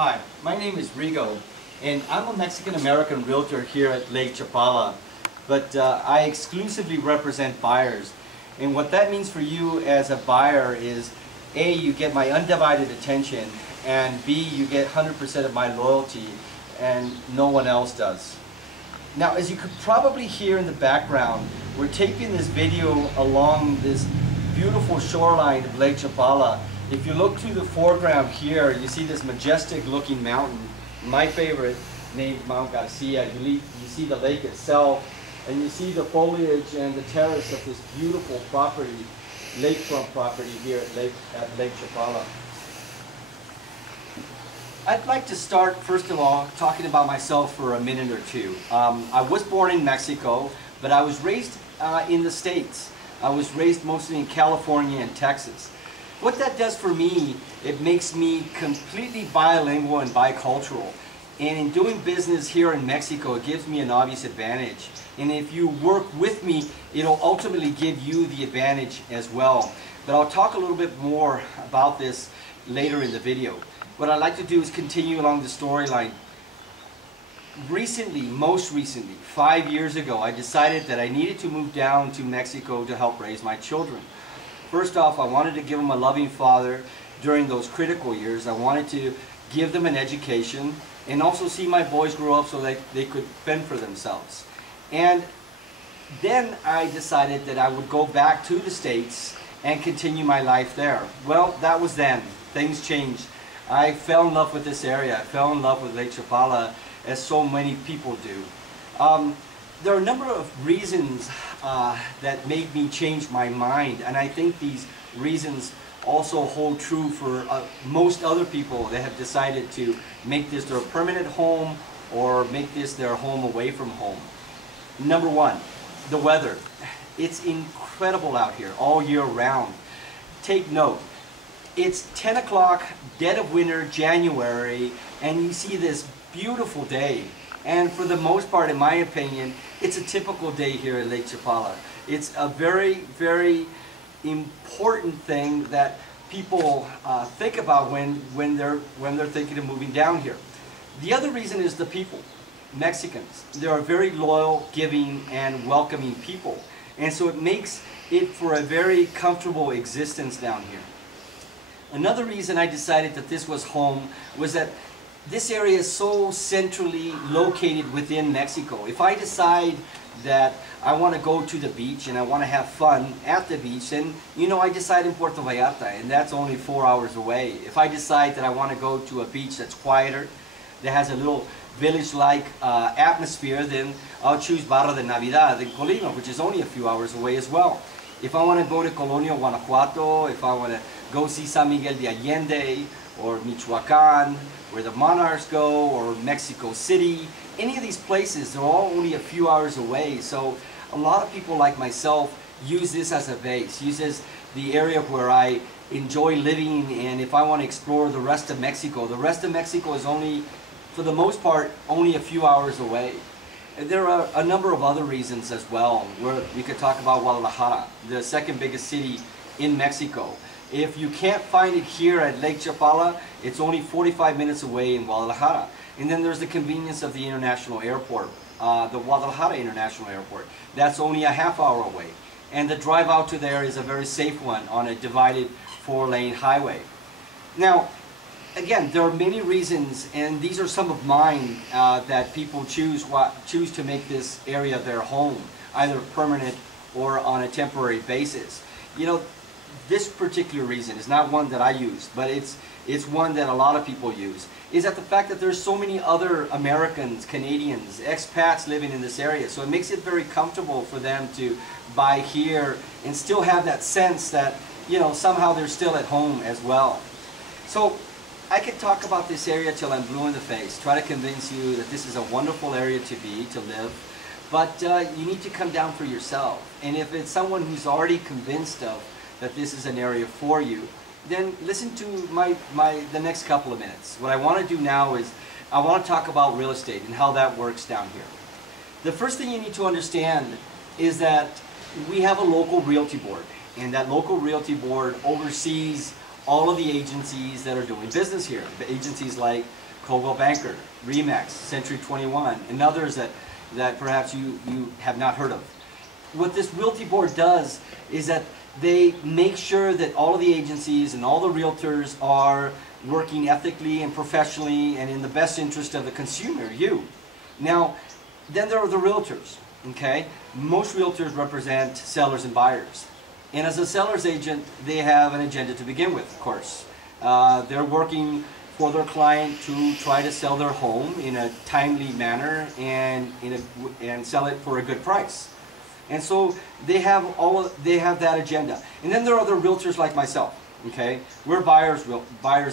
Hi, my name is Rigo, and I'm a Mexican-American realtor here at Lake Chapla, but I exclusively represent buyers. And what that means for you as a buyer is, A, you get my undivided attention, and B, you get 100% of my loyalty, and no one else does. Now, as you could probably hear in the background, we're taping this video along this beautiful shoreline of Lake Chapla. If you look to the foreground here, you see this majestic looking mountain, my favorite, named Mount Garcia. You see the lake itself, and you see the foliage and the terrace of this beautiful property, lakefront property here at Lake Chapla. I'd like to start, first of all, talking about myself for a minute or two. I was born in Mexico, but I was raised in the States. I was raised mostly in California and Texas. What that does for me, it makes me completely bilingual and bicultural. And in doing business here in Mexico, it gives me an obvious advantage. And if you work with me, it'll ultimately give you the advantage as well. But I'll talk a little bit more about this later in the video. What I'd like to do is continue along the storyline. Recently, most recently, 5 years ago, I decided that I needed to move down to Mexico to help raise my children. First off, I wanted to give them a loving father during those critical years. I wanted to give them an education and also see my boys grow up so that they could fend for themselves. And then I decided that I would go back to the States and continue my life there. Well, that was then. Things changed. I fell in love with this area. I fell in love with Lake Chapla, as so many people do. There are a number of reasons that made me change my mind, and I think these reasons also hold true for most other people that have decided to make this their permanent home or make this their home away from home. Number one, the weather. It's incredible out here all year round. Take note, it's 10 o'clock, dead of winter, January, and you see this beautiful day. And for the most part, in my opinion, it's a typical day here at Lake Chapla. It's a very, very important thing that people think about when they're thinking of moving down here. The other reason is the people, Mexicans. They are very loyal, giving, and welcoming people. And so it makes it for a very comfortable existence down here. Another reason I decided that this was home was that this area is so centrally located within Mexico. If I decide that I want to go to the beach and I want to have fun at the beach, then, I decide in Puerto Vallarta, and that's only 4 hours away. If I decide that I want to go to a beach that's quieter, that has a little village-like atmosphere, then I'll choose Barra de Navidad in Colima, which is only a few hours away as well. If I want to go to Colonia, Guanajuato, if I want to go see San Miguel de Allende, or Michoacan, where the monarchs go, or Mexico City, any of these places, they're all only a few hours away. So a lot of people like myself use this as a base, use this the area where I enjoy living, and if I want to explore the rest of Mexico is only, for the most part, only a few hours away. And there are a number of other reasons as well, where we could talk about Guadalajara, the second biggest city in Mexico. If you can't find it here at Lake Chapla, it's only 45 minutes away in Guadalajara. And then there's the convenience of the international airport, the Guadalajara International Airport. That's only a half-hour away. And the drive out to there is a very safe one on a divided 4-lane highway. Now, again, there are many reasons, and these are some of mine, that people choose to make this area their home, either permanent or on a temporary basis. This particular reason is not one that I use, but it's one that a lot of people use, is that the fact that there's so many other Americans, Canadians, expats living in this area. So it makes it very comfortable for them to buy here and still have that sense that, somehow they're still at home as well. So I could talk about this area till I'm blue in the face, try to convince you that this is a wonderful area to live, but you need to come down for yourself. And if it's someone who's already convinced of that this is an area for you, then listen to the next couple of minutes. What I want to do now is I want to talk about real estate and how that works down here. The first thing you need to understand is that we have a local realty board, and that local realty board oversees all of the agencies that are doing business here. The agencies like Coldwell Banker, Remax, Century 21, and others that perhaps you have not heard of. What this realty board does is that they make sure that all of the agencies and all the realtors are working ethically and professionally and in the best interest of the consumer, you. Now, then there are the realtors, okay? Most realtors represent sellers and buyers. And as a seller's agent, they have an agenda to begin with, of course. They're working for their client to try to sell their home in a timely manner and sell it for a good price. And so they have that agenda. And then there are other realtors like myself. Okay, we're buyers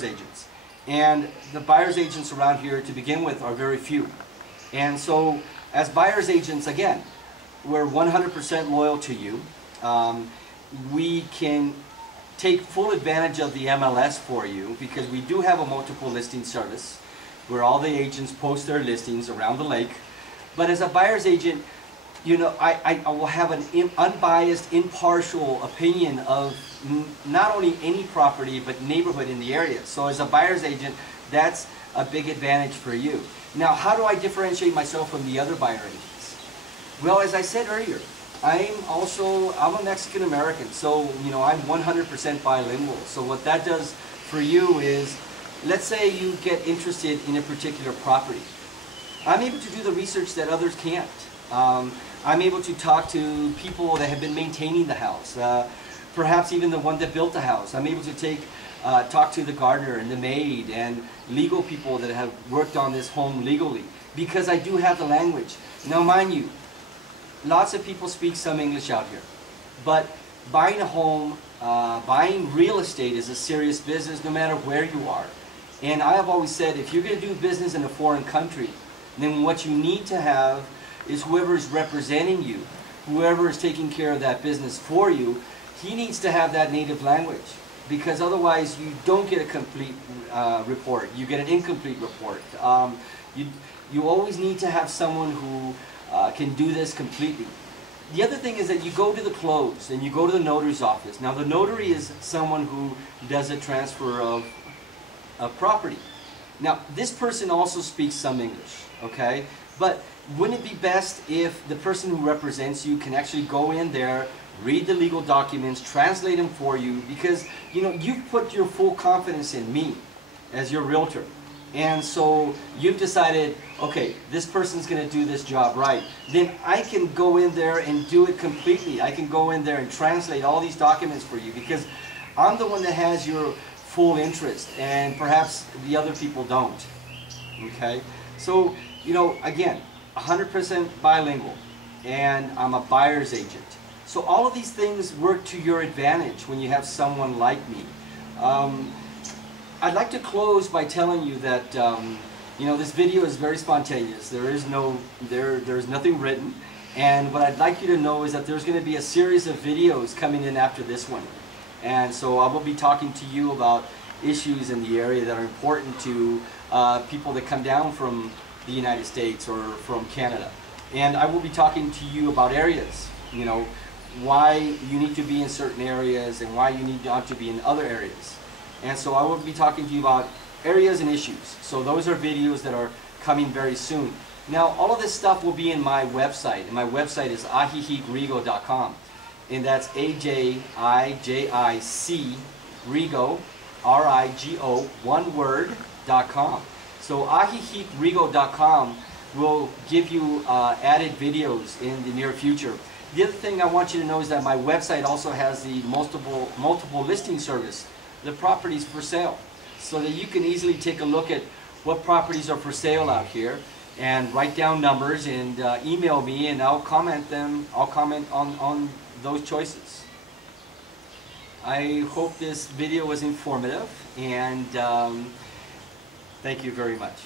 agents, and the buyers agents around here to begin with are very few. And so as buyers agents, again, we're 100% loyal to you. We can take full advantage of the MLS for you because we do have a multiple listing service where all the agents post their listings around the lake. But as a buyer's agent, you know, I will have an unbiased, impartial opinion of not only any property but neighborhood in the area. So as a buyer's agent, that's a big advantage for you. Now, how do I differentiate myself from the other buyer agents? Well, as I said earlier, I'm a Mexican American, so you know I'm 100% bilingual. So what that does for you is, let's say you get interested in a particular property. I'm able to do the research that others can't. I'm able to talk to people that have been maintaining the house, perhaps even the one that built the house. I'm able to talk to the gardener and the maid and legal people that have worked on this home legally because I do have the language. Now, mind you, lots of people speak some English out here, but buying a home, buying real estate is a serious business no matter where you are. And I have always said, if you're going to do business in a foreign country, then what you need to have is whoever is representing you, whoever is taking care of that business for you, he needs to have that native language, because otherwise you don't get a complete report. You get an incomplete report. You always need to have someone who can do this completely. The other thing is that you go to the close and you go to the notary's office. Now, the notary is someone who does a transfer of property. Now, this person also speaks some English, okay? But wouldn't it be best if the person who represents you can actually go in there, read the legal documents, translate them for you, because you know you've put your full confidence in me as your realtor. And so you've decided, okay, this person's going to do this job right. Then I can go in there and do it completely. I can go in there and translate all these documents for you because I'm the one that has your full interest and perhaps the other people don't. Okay? So, you know, again, 100% bilingual, and I'm a buyer's agent. So all of these things work to your advantage when you have someone like me. I'd like to close by telling you that you know, this video is very spontaneous. There's nothing written, and what I'd like you to know is that there's going to be a series of videos coming in after this one, and so I will be talking to you about issues in the area that are important to people that come down from the United States or from Canada. And I will be talking to you about areas, you know, why you need to be in certain areas and why you need not to be in other areas. And so I will be talking to you about areas and issues. So those are videos that are coming very soon. Now, all of this stuff will be in my website, and my website is ajijicrigo.com, and that's A-J-I-J-I-C, Rigo, R-I-G-O, one word.com. So ajijicrigo.com will give you added videos in the near future. The other thing I want you to know is that my website also has the multiple listing service, the properties for sale, so that you can easily take a look at what properties are for sale out here and write down numbers and email me, and I'll comment on those choices. I hope this video was informative, and thank you very much.